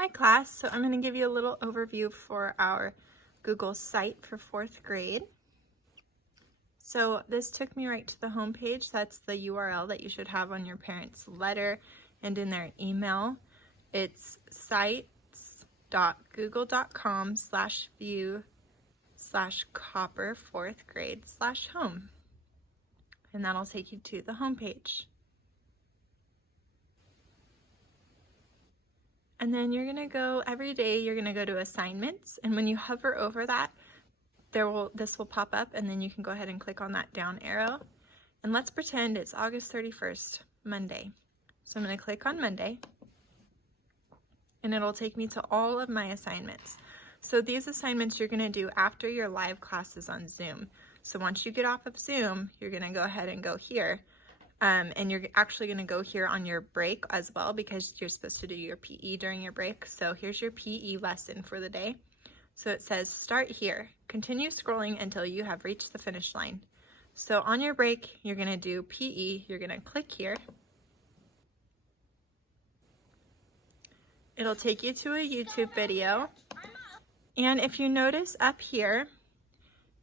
Hi class, so I'm going to give you a little overview for our Google site for 4th grade. So this took me right to the home page. That's the URL that you should have on your parents' letter and in their email. It's sites.google.com/view/copper 4th grade/home. And that'll take you to the home page. And then you're gonna go every day, you're gonna go to assignments, and when you hover over that, this will pop up, and then you can go ahead and click on that down arrow. And let's pretend it's August 31st, Monday. So I'm gonna click on Monday, and it'll take me to all of my assignments. So these assignments you're gonna do after your live classes on Zoom. So once you get off of Zoom, you're gonna go ahead and go here. And you're actually going to go here on your break as well, because you're supposed to do your PE during your break. So here's your PE lesson for the day. So it says start here, continue scrolling until you have reached the finish line. So on your break, you're going to do PE, you're going to click here. It'll take you to a YouTube video. And if you notice up here,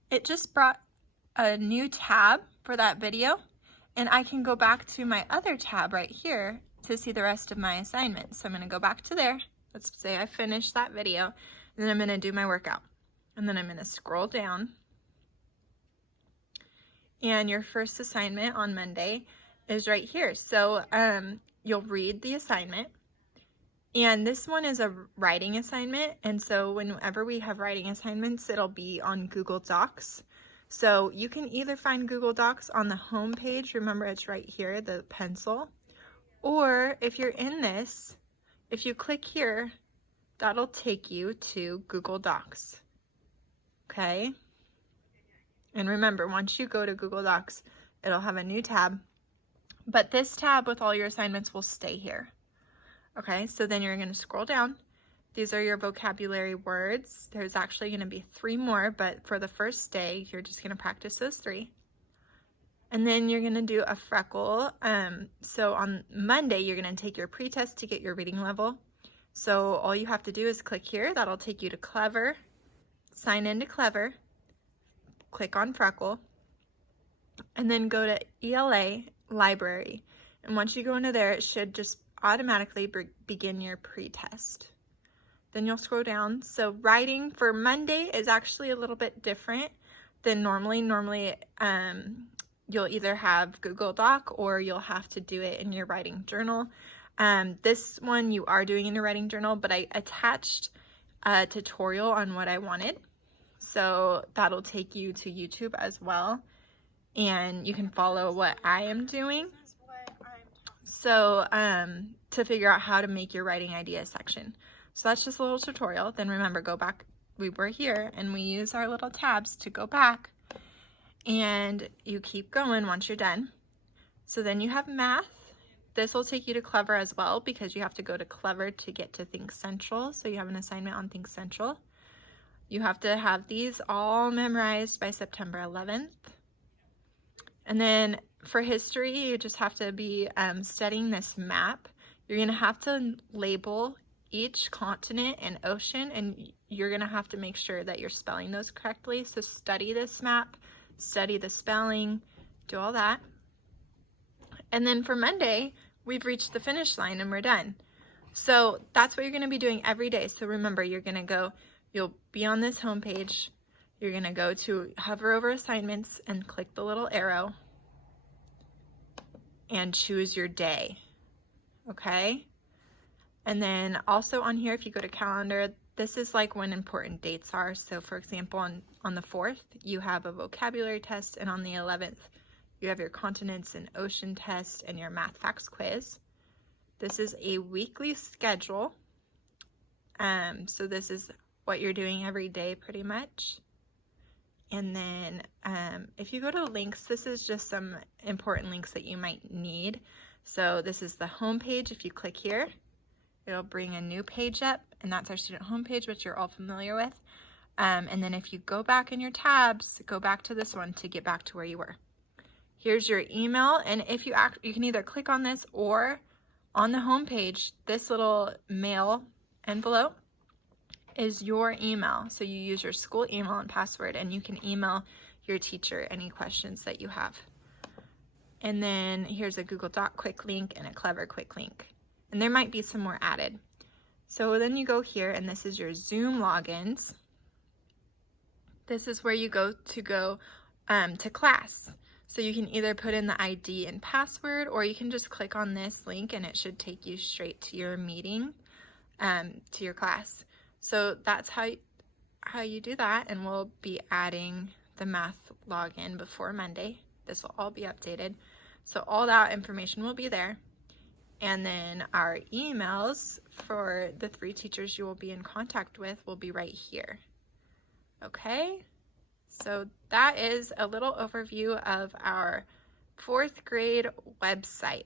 it just brought a new tab for that video. And I can go back to my other tab right here to see the rest of my assignments. So I'm gonna go back to there. Let's say I finished that video, and then I'm gonna do my workout. And then I'm gonna scroll down. And your first assignment on Monday is right here. So you'll read the assignment. And this one is a writing assignment. And so whenever we have writing assignments, it'll be on Google Docs. So you can either find Google Docs on the home page, remember it's right here, the pencil, or if you're in this, if you click here, that'll take you to Google Docs, okay? And remember, once you go to Google Docs, it'll have a new tab, but this tab with all your assignments will stay here, okay? So then you're gonna scroll down. These are your vocabulary words. There's actually going to be 3 more, but for the first day, you're just going to practice those 3. And then you're going to do a freckle. So on Monday, you're going to take your pretest to get your reading level. So all you have to do is click here. That'll take you to Clever. Sign into Clever. Click on freckle. And then go to ELA Library. And once you go into there, it should just automatically begin your pretest. Then you'll scroll down. So writing for Monday is actually a little bit different than normally. Normally, you'll either have Google Doc or you'll have to do it in your writing journal. This one you are doing in your writing journal, but I attached a tutorial on what I wanted. So that'll take you to YouTube as well. And you can follow what I am doing. So to figure out how to make your writing idea section. So that's just a little tutorial. Then remember, go back. We were here and we use our little tabs to go back, and you keep going once you're done. So then you have math. This will take you to Clever as well, because you have to go to Clever to get to Think Central. So you have an assignment on Think Central. You have to have these all memorized by September 11th. And then for history, you just have to be studying this map. You're gonna have to label each continent and ocean, and you're gonna have to make sure that you're spelling those correctly. So study this map, study the spelling, do all that. And then for Monday, we've reached the finish line and we're done. So that's what you're gonna be doing every day. So remember, you're gonna go, you'll be on this home page, you're gonna go to hover over assignments and click the little arrow and choose your day, okay? And then also on here, if you go to calendar, this is like when important dates are. So for example, on the 4th, you have a vocabulary test, and on the 11th, you have your continents and ocean test and your math facts quiz. This is a weekly schedule. So this is what you're doing every day pretty much. And then if you go to links, this is just some important links that you might need. So this is the home page. If you click here, it'll bring a new page up, and that's our student homepage, which you're all familiar with. And then if you go back in your tabs, go back to this one to get back to where you were. Here's your email, and if you can either click on this, or on the home page, this little mail envelope is your email. So you use your school email and password, and you can email your teacher any questions that you have. And then here's a Google Doc quick link and a Clever quick link. And there might be some more added. So then you go here, and this is your Zoom logins. This is where you go to class. So you can either put in the ID and password, or you can just click on this link and it should take you straight to your meeting, to your class. So that's how you do that, and we'll be adding the math login before Monday. This will all be updated. So all that information will be there. And then our emails for the 3 teachers you will be in contact with will be right here. Okay? So that is a little overview of our 4th grade website.